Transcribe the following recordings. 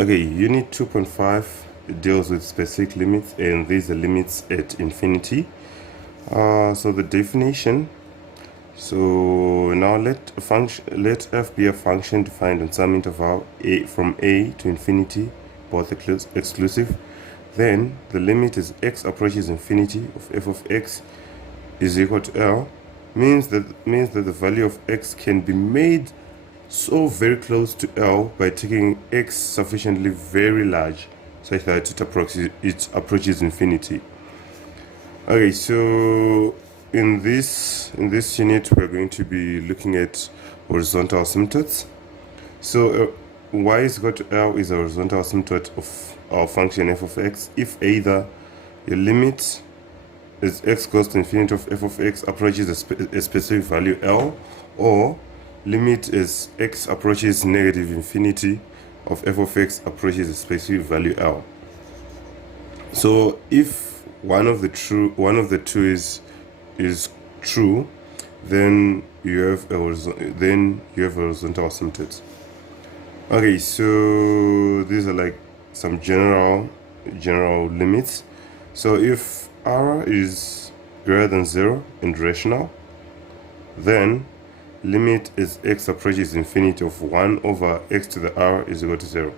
Okay, unit 2.5 deals with specific limits, and these are limits at infinity. So the definition. So now let f be a function defined on some interval a from a to infinity, both exclusive. Then the limit as x approaches infinity of f of x is equal to L. Means that the value of x can be made so very close to L by taking x sufficiently very large such that it approaches infinity. Okay, so in this unit we're going to be looking at horizontal asymptotes. So y is equal to L is a horizontal asymptote of our function f of x if either your limit as x goes to infinity of f of x approaches a specific value L, or limit as x approaches negative infinity of f of x approaches a specific value L. So if one of the two is true, then you have a horizontal asymptote. Okay, so these are like some general limits. So if r is greater than 0 and rational, then limit as x approaches infinity of 1 over x to the r is equal to 0.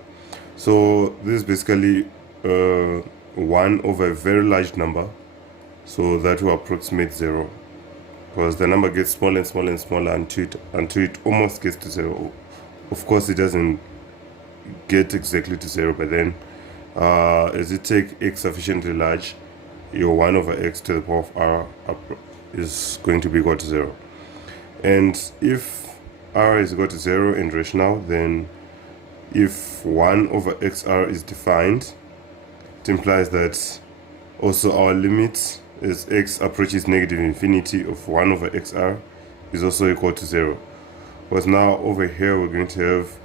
So this is basically 1 over a very large number, so that will approximate 0, because the number gets smaller and smaller and smaller until it almost gets to 0. Of course it doesn't get exactly to 0, but then as you take x sufficiently large, your 1 over x to the power of r is going to be equal to 0. And if r is equal to 0 and rational, then if 1 over xr is defined, it implies that also our limit as x approaches negative infinity of 1 over xr is also equal to 0. Because now over here we're going to have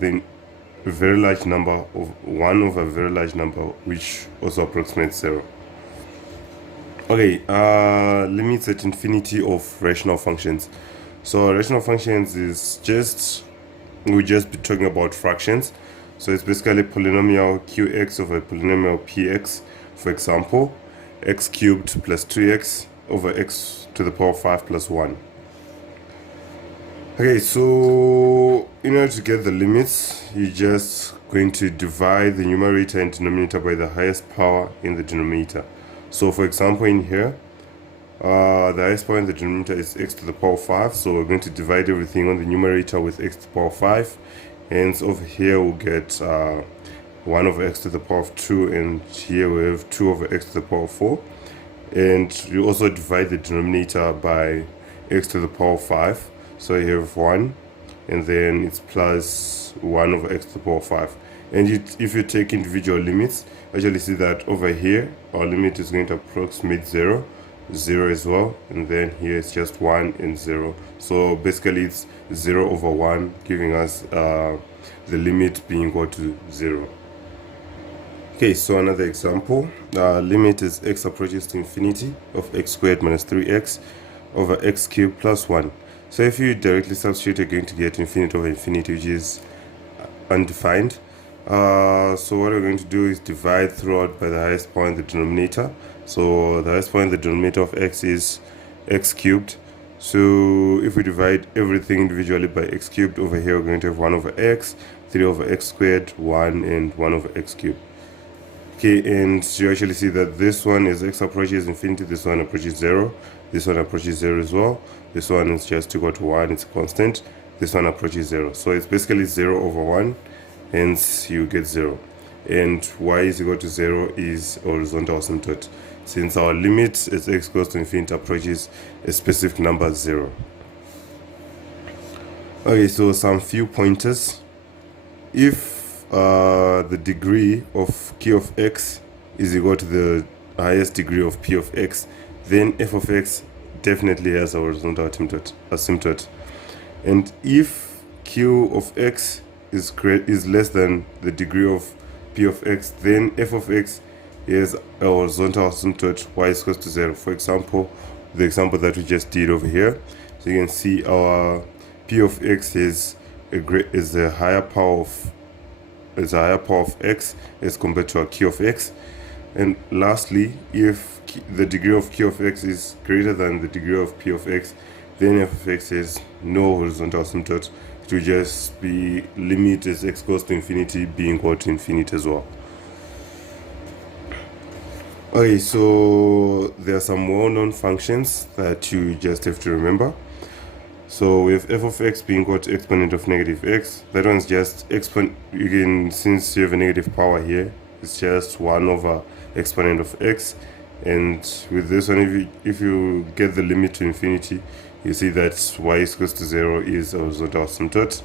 the very large number of 1 over a very large number, which also approximates 0. Okay, limits at infinity of rational functions. So rational functions is we'll just be talking about fractions. So it's basically polynomial qx over polynomial px. For example, x cubed plus 2x over x to the power of 5 plus 1. Okay, so in order to get the limits, you're just going to divide the numerator and denominator by the highest power in the denominator. So for example, in here, the highest power in the denominator is x to the power of 5, so we're going to divide everything on the numerator with x to the power of 5. And so over here we'll get 1 over x to the power of 2, and here we have 2 over x to the power of 4. And you also divide the denominator by x to the power of 5. So you have 1, and then it's plus 1 over x to the power of 5. And if you take individual limits, actually see that over here our limit is going to approximate 0 as well, and then here it's just 1 and 0. So basically it's 0 over 1, giving us the limit being equal to 0. Okay, so another example, limit is x approaches to infinity of x squared minus 3x over x cubed plus 1. So if you directly substitute, you're going to get infinity over infinity, which is undefined. So what we're going to do is divide throughout by the highest point in the denominator. So the highest point in the denominator of x is x cubed. So if we divide everything individually by x cubed, over here we're going to have 1 over x, 3 over x squared, 1, and 1 over x cubed. Okay, and you actually see that this one is x approaches infinity, this one approaches 0, this one approaches 0 as well, this one is just equal to 1, it's constant, this one approaches 0. So it's basically 0 over 1, hence you get 0. And y is equal to 0 is horizontal asymptote, since our limit as x goes to infinity approaches a specific number 0. Okay, so some few pointers. If the degree of q of x is equal to the highest degree of p of x, then f of x definitely has a horizontal asymptote. And if q of x is less than the degree of p of x, then f of x is a horizontal asymptote y is equal to 0. For example, the example that we just did over here, so you can see our p of x is a higher power of is a higher power of x as compared to a q of x. And lastly, if the degree of q of x is greater than the degree of p of x, then f of x has no horizontal asymptote. It will just be limit as x goes to infinity being equal to infinity as well. Okay, so there are some well-known functions that you just have to remember. So we have f of x being equal to exponent of negative x. That one's just exponent. You can, since you have a negative power here, it's just 1 over exponent of x. And with this one, if you get the limit to infinity, you see that y is equals to 0 is a horizontal asymptote.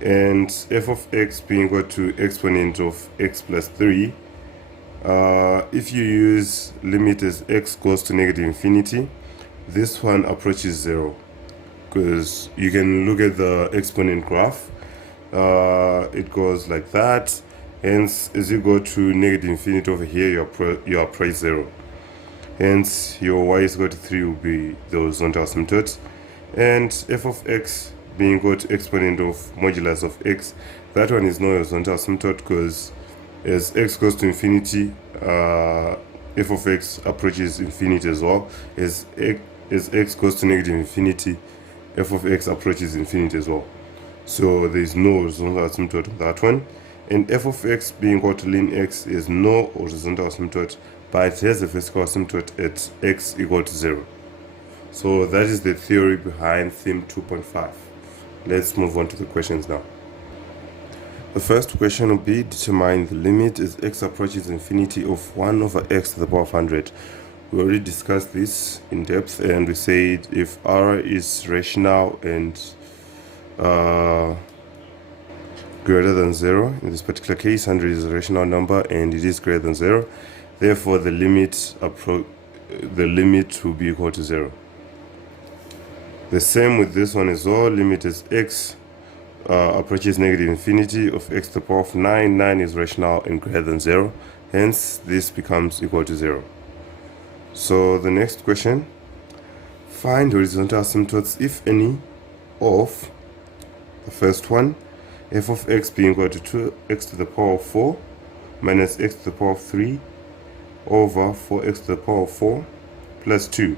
And f of x being equal to exponent of x plus 3. If you use limit as x goes to negative infinity, this one approaches 0, because you can look at the exponent graph. It goes like that. Hence, as you go to negative infinity over here, you approach 0. Hence, your y is equal to 3 will be the horizontal asymptote. And f of x being equal to exponent of modulus of x, that one is no horizontal asymptote, because as x goes to infinity, f of x approaches infinity as well. As x goes to negative infinity, f of x approaches infinity as well. So there is no horizontal asymptote on that one. And f of x being equal to ln x is no horizontal asymptote, but it has a vertical asymptote at x equal to 0. So that is the theory behind theme 2.5. Let's move on to the questions now. The first question will be, determine the limit as x approaches infinity of 1 over x to the power of 100. We already discussed this in depth, and we said if r is rational and greater than 0, in this particular case 100 is a rational number and it is greater than 0, therefore the limit will be equal to 0. The same with this one as well. Limit as x approaches negative infinity of x to the power of 9. 9 is rational and greater than 0. Hence, this becomes equal to 0. So the next question, find horizontal asymptotes, if any, of the first one, f of x being equal to 2x to the power of 4 minus x to the power of 3 over 4x to the power of 4 plus 2.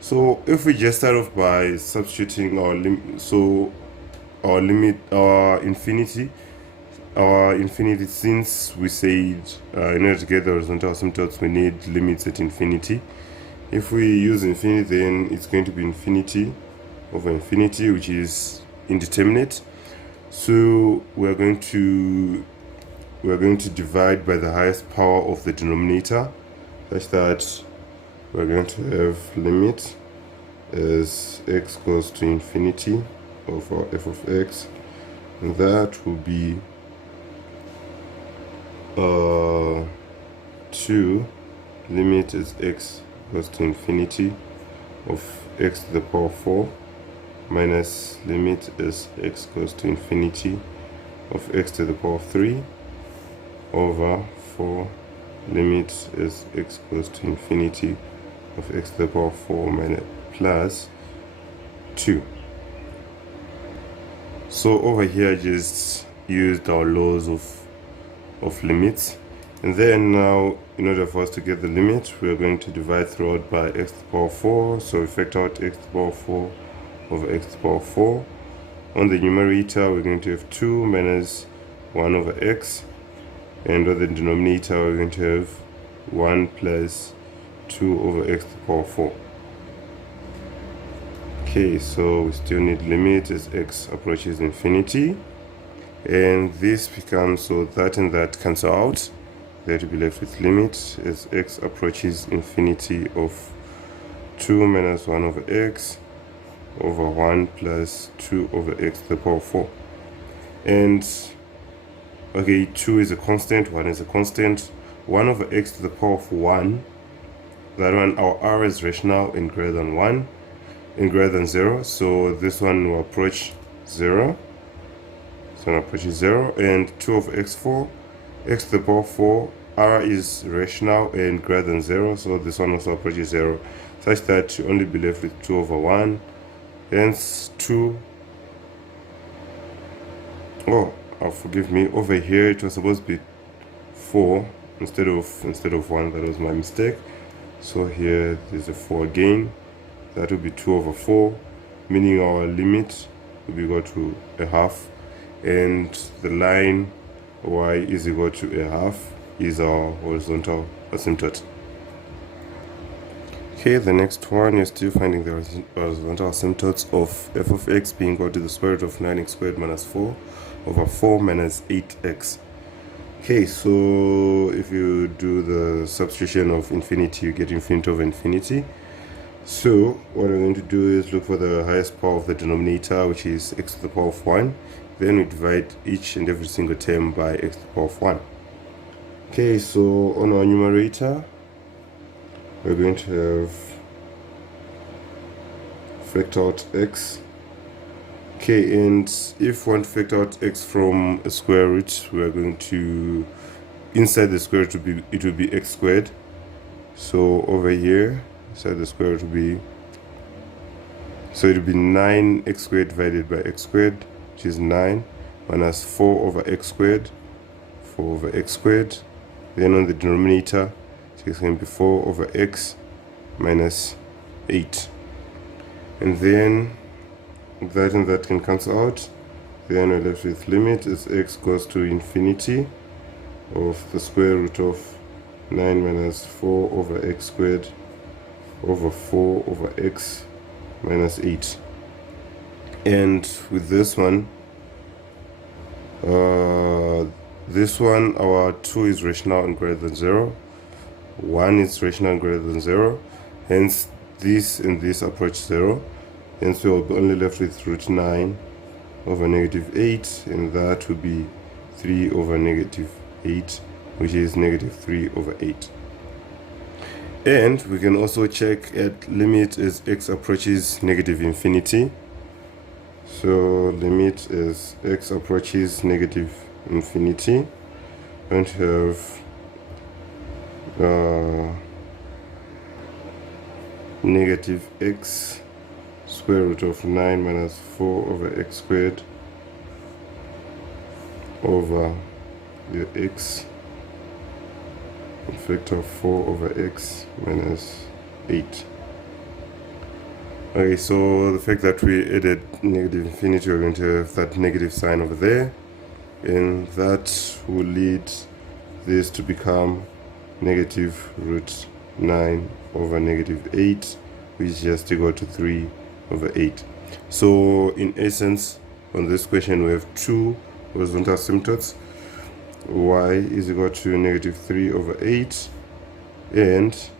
So if we just start off by substituting our infinity, since we said in order to get the horizontal asymptotes we need limits at infinity. If we use infinity, then it's going to be infinity over infinity, which is indeterminate. So we're going to divide by the highest power of the denominator, such that we're going to have limit as x goes to infinity over f of x, and that will be 2 limit as x goes to infinity of x to the power of 4 minus limit as x goes to infinity of x to the power of 3 over 4 limit as x goes to infinity of x to the power of 4 minus plus 2. So over here I just used our laws of limits, and then now in order for us to get the limit, we are going to divide throughout by x to the power of 4. So we factor out x to the power of 4 over x to the power of 4. On the numerator we're going to have 2 minus 1 over x, and on the denominator we're going to have 1 plus 2 over x to the power of 4. Okay, so we still need limit as x approaches infinity, and this becomes, so that and that cancel out. There to be left with limit as x approaches infinity of 2 minus 1 over x over 1 plus 2 over x to the power of 4. And okay, 2 is a constant, 1 is a constant. 1 over x to the power of 1, that one, our r is rational and greater than 1 and greater than 0, so this one will approach 0. This one approaches 0. And 2 over x4, x to the power of 4, r is rational and greater than 0, so this one also approaches 0, such that you only be left with 2 over 1. Hence 2, forgive me, over here it was supposed to be 4 instead of 1. That was my mistake. So here there's a 4 again. That will be 2 over 4, meaning our limit will be equal to a half, and the line y is equal to a half is our horizontal asymptote. Okay, the next one, you're still finding the horizontal asymptotes of f of x being equal to the square root of 9x squared minus 4 over 4 minus 8x. Okay, so if you do the substitution of infinity, you get infinity over infinity. So what we're going to do is look for the highest power of the denominator, which is x to the power of 1. Then we divide each and every single term by x to the power of 1. Okay, so on our numerator, we're going to have factor out x. Okay, and if we want to factor out x from a square root, we are going to, inside the square root, it will be x squared. So over here, inside the square root will be, so it will be 9x squared divided by x squared, which is 9, minus 4 over x squared, 4 over x squared. Then on the denominator, it's going to be 4 over x minus 8. And then that and that can cancel out. Then we're left with limit as x goes to infinity of the square root of 9 minus 4 over x squared over 4 over x minus 8. And with this one, our 2 is rational and greater than 0. 1 is rational and greater than 0. Hence, this and this approach 0. Hence, we will be only left with root 9 over negative 8. And that will be 3 over negative 8, which is negative 3 over 8. And we can also check at limit as x approaches negative infinity. So limit as x approaches negative infinity, and have negative x square root of 9 minus 4 over x squared over the x factor 4 over x minus 8. Okay, so the fact that we added negative infinity, we're going to have that negative sign over there, and that will lead this to become negative root 9 over negative 8, which is just equal to 3 over 8. So in essence, on this question, we have two horizontal asymptotes. Y is equal to negative 3 over 8, and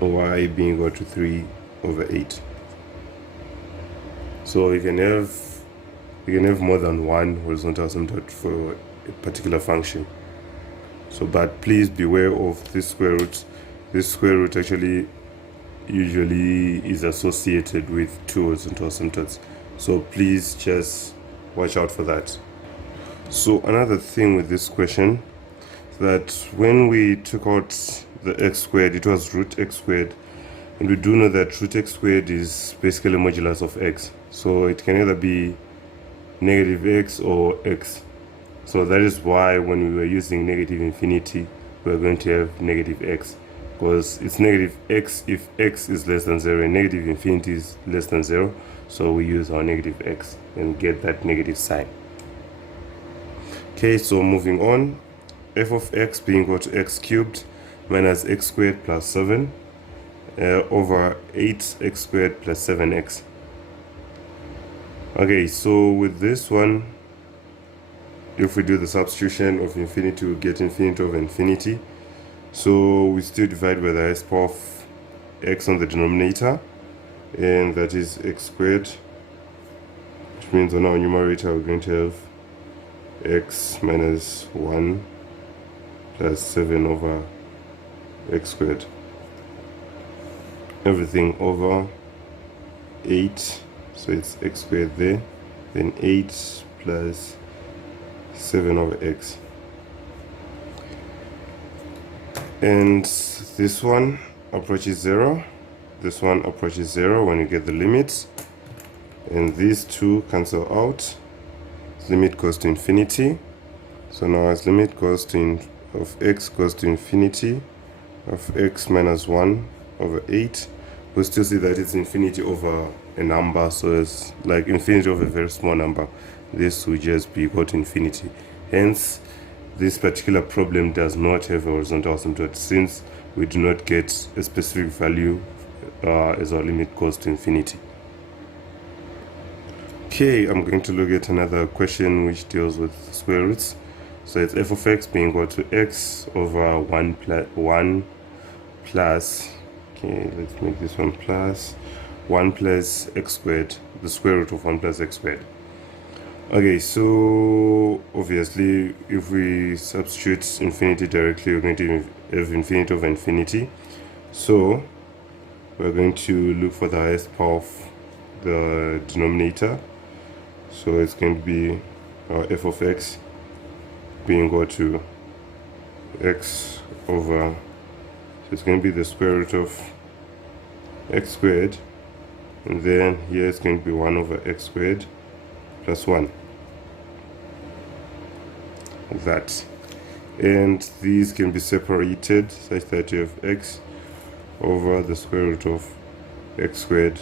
y being equal to 3 over 8. So you can have more than one horizontal asymptote for a particular function. So, but please beware of this square root. This square root actually usually is associated with two horizontal asymptotes. So please just watch out for that. So another thing with this question is that when we took out the x squared, it was root x squared, and we do know that root x squared is basically modulus of x, so it can either be negative x or x. So that is why when we were using negative infinity, we're going to have negative x, because it's negative x if x is less than 0 and negative infinity is less than 0. So we use our negative x and get that negative sign. Okay, so moving on, f of x being equal to x cubed minus x squared plus 7 over 8x squared plus 7x. Okay, so with this one, if we do the substitution of infinity, we get infinity over infinity. So we still divide by the highest power of x on the denominator, and that is x squared, which means on our numerator we're going to have x minus 1 plus 7 over x squared. Everything over 8, so it's x squared there, then 8 plus 7 over x. And this one approaches 0, this one approaches 0 when you get the limits, and these two cancel out, limit goes to infinity. So now as limit goes to of x goes to infinity of x minus 1 over 8, we still see that it's infinity over a number, so it's like infinity over a very small number. This will just be equal to infinity. Hence, this particular problem does not have a horizontal asymptote, since we do not get a specific value as our limit goes to infinity. Okay, I'm going to look at another question which deals with square roots. So it's f of x being equal to x over 1 plus, okay, let's make this one plus 1 plus x squared, the square root of 1 plus x squared. Okay, so obviously if we substitute infinity directly, we're going to have infinity over infinity. So we're going to look for the highest power of the denominator. So it's going to be f of x being equal to x over, so it's going to be the square root of x squared, and then here it's going to be 1 over x squared plus 1, like that. And these can be separated such that you have x over the square root of x squared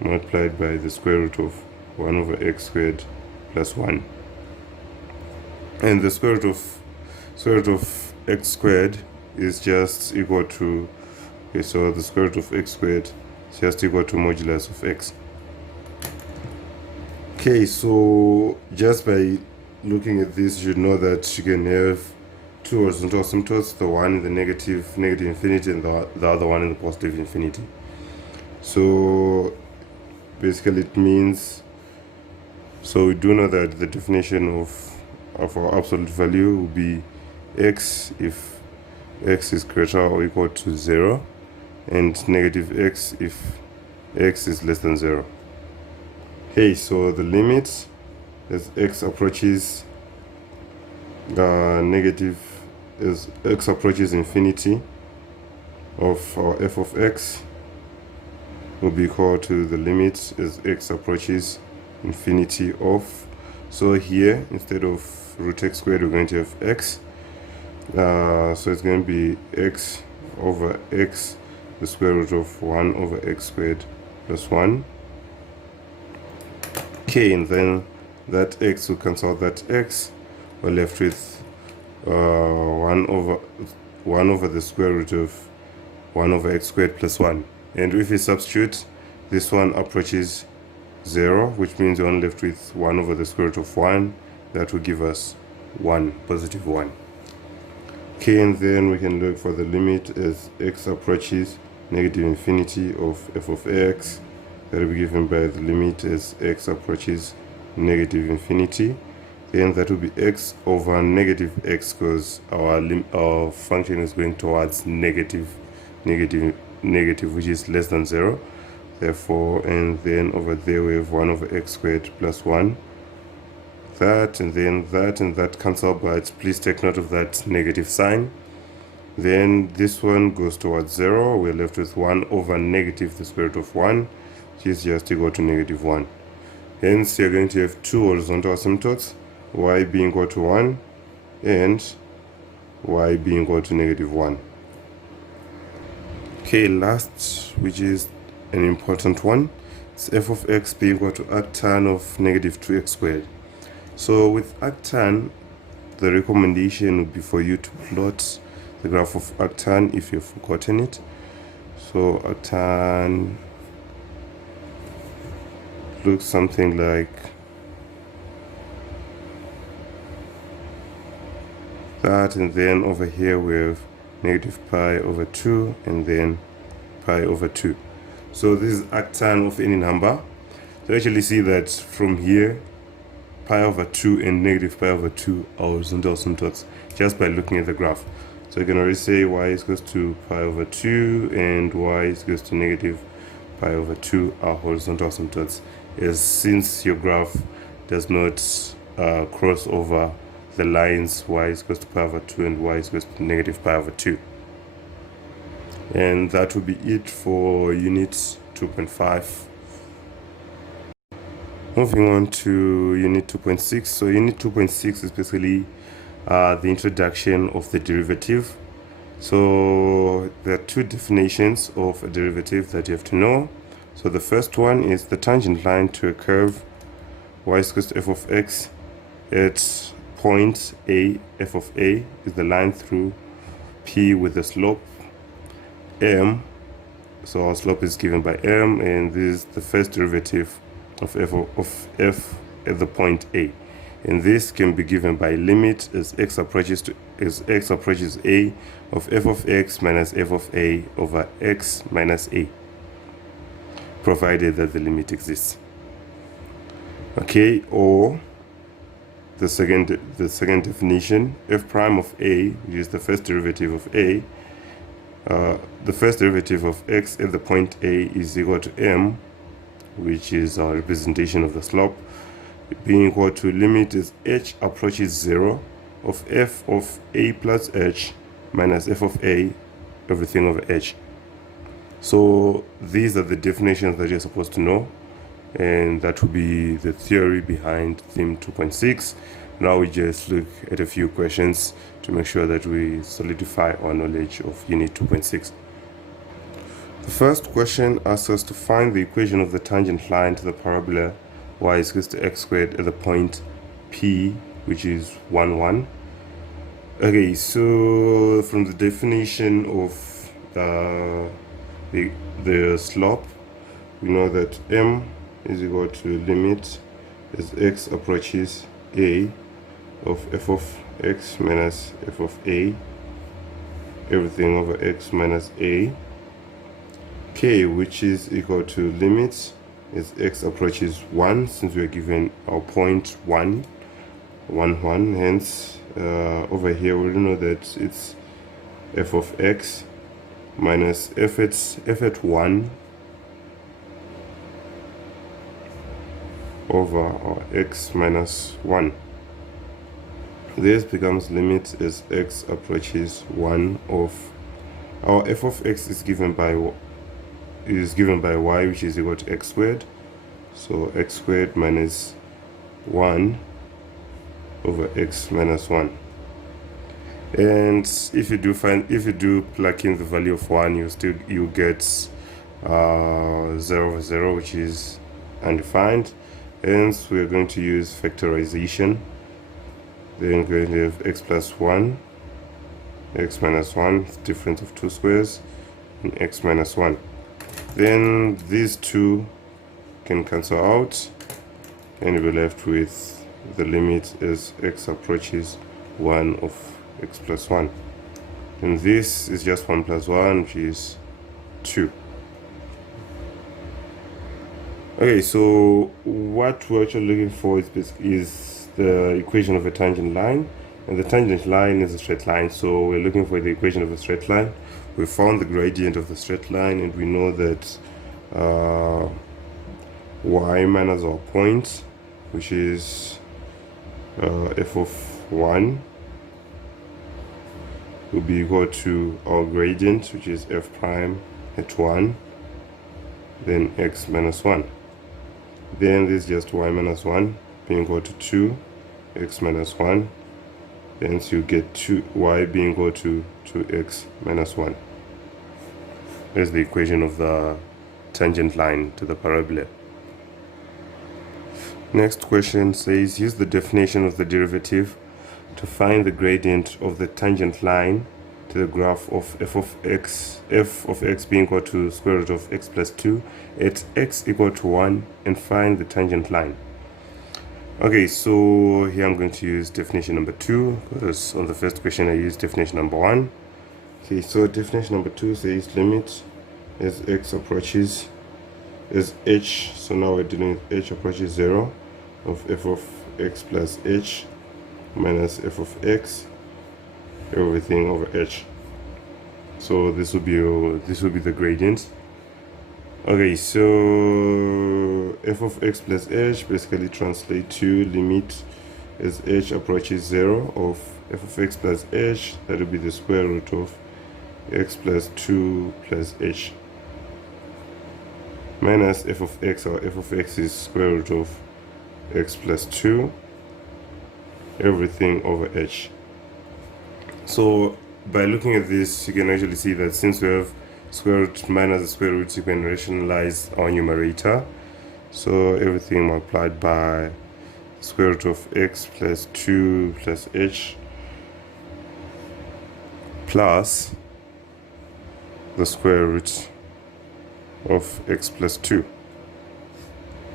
multiplied by the square root of 1 over x squared plus 1. And the square root of x squared is just equal to, okay, so the square root of x squared is just equal to modulus of x. Okay, so just by looking at this, you know that you can have two horizontal asymptotes, the one in the negative infinity and the other one in the positive infinity. So basically it means, so we do know that the definition of our absolute value will be x if x is greater or equal to 0, and negative x if x is less than 0. Okay, so the limit as x approaches negative, as x approaches infinity of our f of x will be equal to the limit as x approaches infinity of, so here instead of root x squared we're going to have x, so it's going to be x over x, the square root of 1 over x squared plus 1. Okay, and then that x will cancel out that x, we're left with 1 over the square root of 1 over x squared plus 1. And if we substitute, this one approaches 0, which means we're only left with 1 over the square root of 1. That will give us 1, positive 1. Okay, and then we can look for the limit as x approaches negative infinity of f of x. That will be given by the limit as x approaches negative infinity. Then that will be x over negative x, because our function is going towards negative, which is less than 0. Therefore, and then over there we have 1 over x squared plus 1. That and then that and that cancel, but please take note of that negative sign. Then this one goes towards 0. We're left with 1 over negative the square root of 1, which is just equal to negative 1. Hence, you're going to have two horizontal asymptotes, y being equal to 1 and y being equal to negative 1. Okay, last, which is an important one, is f of x being equal to arctan of negative 2x squared. So with arctan, the recommendation would be for you to plot the graph of arctan if you've forgotten it. So arctan looks something like that, and then over here we have negative pi over 2 and then pi over 2. So this is arctan of any number. So actually see that from here, pi over 2 and negative pi over 2 are horizontal asymptotes just by looking at the graph. So you can already say y is equals to pi over 2 and y is equals to negative pi over 2 are horizontal asymptotes, as since your graph does not cross over the lines y is equals to pi over 2 and y is equals to negative pi over 2. And that will be it for unit 2.5. Moving on to unit 2.6. So unit 2.6 is basically the introduction of the derivative. So there are two definitions of a derivative that you have to know. So the first one is the tangent line to a curve y is equals to f of x at point A. F of A is the line through P with the slope m. So our slope is given by m, and this is the first derivative of f at the point A. And this can be given by limit as x approaches a of f of x minus f of a over x minus a, provided that the limit exists. Okay, or the second definition, f prime of a, which is the first derivative of a, the first derivative of x at the point A is equal to m, which is our representation of the slope, being equal to limit as h approaches 0 of f of a plus h minus f of a, everything over h. So these are the definitions that you're supposed to know, and that will be the theory behind theme 2.6. Now we just look at a few questions to make sure that we solidify our knowledge of unit 2.6. The first question asks us to find the equation of the tangent line to the parabola y is equals to x squared at the point P, which is 1, 1. Okay, so from the definition of the slope, we know that m is equal to limit as x approaches a of f of x minus f of a, everything over x minus a, k, which is equal to limit as x approaches 1, since we are given our point 1, 1, 1. Hence over here we know that it's f of x minus f at 1 over our x minus 1. This becomes limit as x approaches 1 of our f of x is given by y, which is equal to x squared. So x squared minus 1 over x minus 1. And if you do plug in the value of 1, you get 0 over 0, which is undefined. Hence we are going to use factorization. Then we're going to have x plus 1, x minus 1, difference of two squares, and x minus 1. Then these two can cancel out, and we're left with the limit as x approaches 1 of x plus 1. And this is just 1 plus 1, which is 2. Okay, so what we're actually looking for is the equation of a tangent line, and the tangent line is a straight line, so we're looking for the equation of a straight line. We found the gradient of the straight line, and we know that y minus our point, which is f of 1, will be equal to our gradient, which is f prime at 1, then x minus 1. Then this is just y minus 1 being equal to 2, x minus 1. Hence you get y being equal to 2x minus 1. There's the equation of the tangent line to the parabola. Next question says, use the definition of the derivative to find the gradient of the tangent line to the graph of f of x being equal to square root of x plus 2 at x equal to 1, and find the tangent line. Okay, so here I'm going to use definition number 2, because on the first question I used definition number 1. Okay, so definition number 2 says limit as x approaches as h, so now we're dealing with h approaches 0 of f of x plus h minus f of x, everything over h. So this will be the gradient. Okay, so f of x plus h basically translate to limit as h approaches 0 of f of x plus h, that will be the square root of x plus 2 plus h, minus f of x, or f of x is square root of x plus 2, everything over h. So by looking at this, you can actually see that since we have square root minus the square root, you can rationalize our numerator. So everything multiplied by square root of x plus 2 plus h plus the square root of x plus 2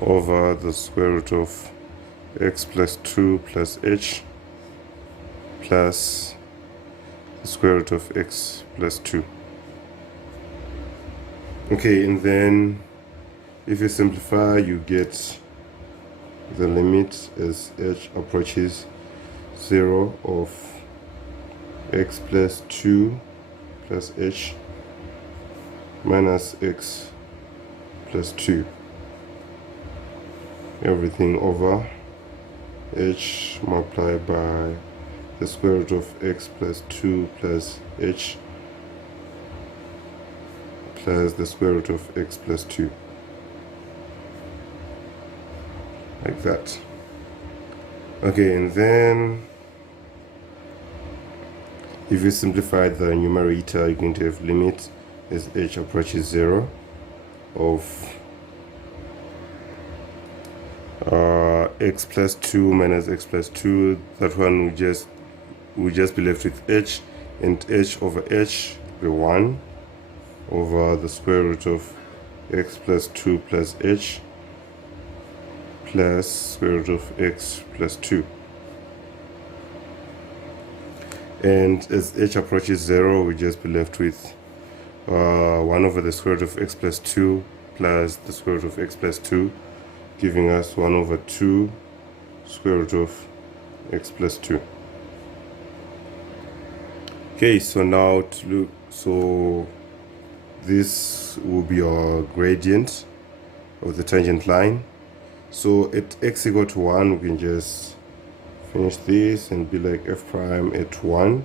over the square root of x plus 2 plus h plus the square root of x plus 2. Okay, and then if you simplify, you get the limit as h approaches 0 of x plus 2 plus h minus x plus 2, everything over h multiplied by the square root of x plus 2 plus h plus the square root of x plus 2, like that. Okay, and then if you simplify the numerator, you're going to have limit as h approaches 0 of x plus 2 minus x plus 2. That one will just be left with h, and h over h be 1 over the square root of x plus 2 plus h plus square root of x plus 2. And as h approaches 0, we just be left with 1 over the square root of x plus 2 plus the square root of x plus 2, giving us 1 over 2 square root of x plus 2. Okay, so now to look, so this will be our gradient of the tangent line. So at x equal to 1, we can just finish this and be like f prime at 1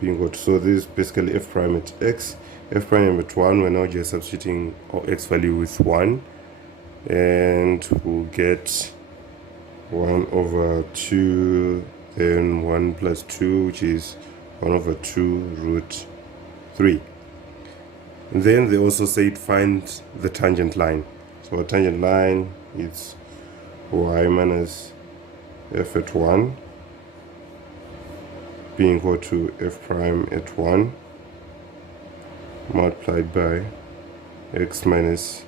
being equal to, so this is basically f prime at x. F prime at 1, we're now just substituting our x value with 1, and we'll get 1 over 2, then 1 plus 2, which is 1 over 2 root 3. And then they also said find the tangent line. So a tangent line is y minus f at 1 being equal to f prime at 1 multiplied by x minus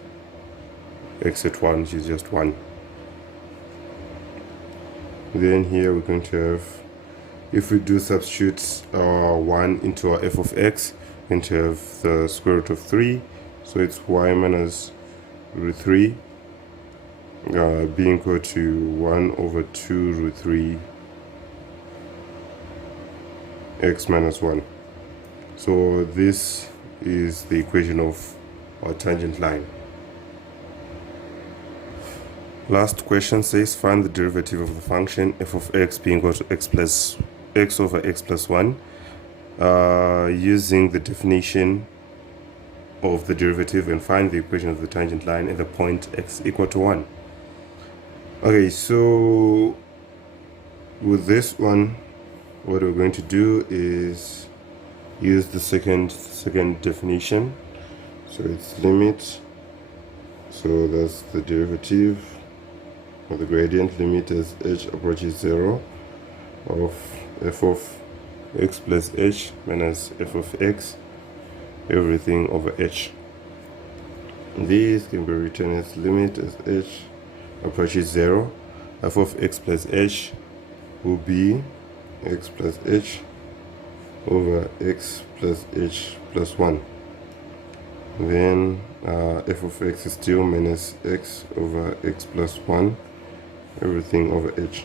x at 1, which is just 1. Then here we're going to have, if we do substitute 1 into our f of x, we're going to have the square root of 3, so it's y minus root 3 being equal to 1 over 2 root 3 x minus 1. So this is the equation of our tangent line. Last question says find the derivative of the function f of x being equal to x over x plus 1 using the definition of the derivative, and find the equation of the tangent line at the point x equal to 1. Okay, so with this one, what we're going to do is use the second definition. So it's limit, so that's the derivative or the gradient, limit as h approaches 0 of f of x plus h minus f of x, everything over h. This can be written as limit as h approaches 0, f of x plus h will be x plus h over x plus h plus 1. Then f of x is still minus x over x plus 1, everything over h.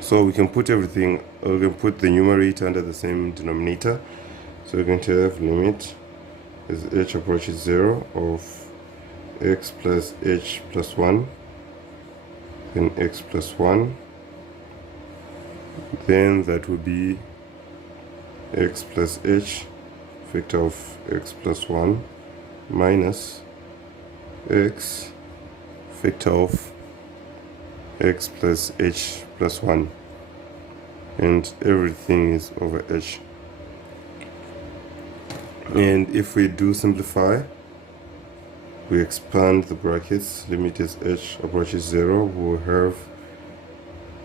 So we can put everything, we can put the numerator under the same denominator. So we're going to have limit as h approaches 0 of x plus h plus 1, then x plus 1, then that would be x plus h, factor of x plus 1, minus x vector of x plus h plus 1, and everything is over h. And if we do simplify, we expand the brackets, limit as h approaches 0, we'll have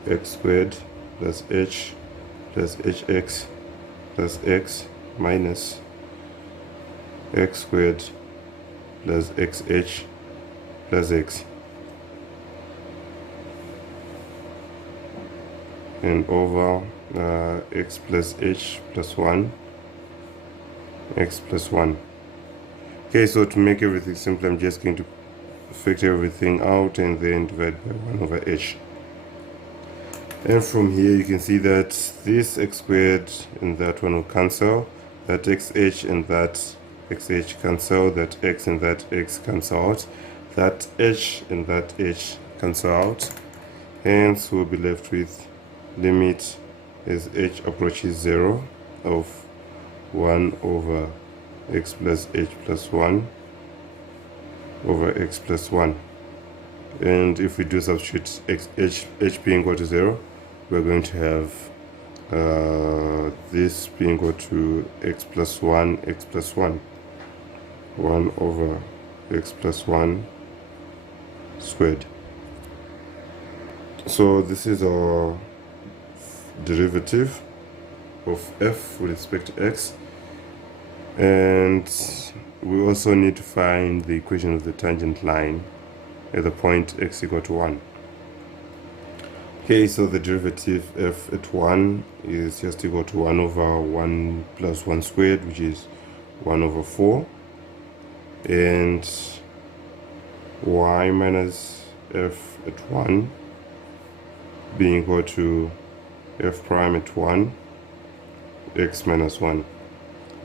x squared plus h plus hx plus x minus x squared plus xh plus x, and over x plus h plus 1, x plus 1. Okay, so to make everything simple, I'm just going to factor everything out and then divide by 1 over h. And from here you can see that this x squared and that one will cancel, that xh and that xh cancel, that x and that x cancel out, that h and that h cancel out, hence we'll be left with limit as h approaches 0 of 1 over x plus h plus 1 over x plus 1. And if we do substitute h being equal to 0, we're going to have this being equal to x plus 1, x plus 1, 1 over x plus 1 squared. So this is our derivative of f with respect to x, and we also need to find the equation of the tangent line at the point x equal to 1. Okay, so the derivative f at 1 is just equal to 1 over 1 plus 1 squared, which is 1 over 4, and y minus f at 1 being equal to f prime at 1, x minus 1.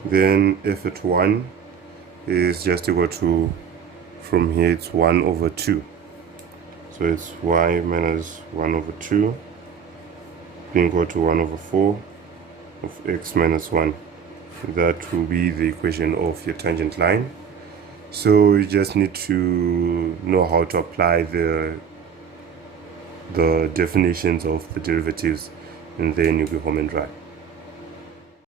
Then f at 1 is just equal to, from here it's 1 over 2. So it's y minus 1 over 2 being equal to 1 over 4 of x minus 1. That will be the equation of your tangent line. So you just need to know how to apply the definitions of the derivatives, and then you'll be home and dry.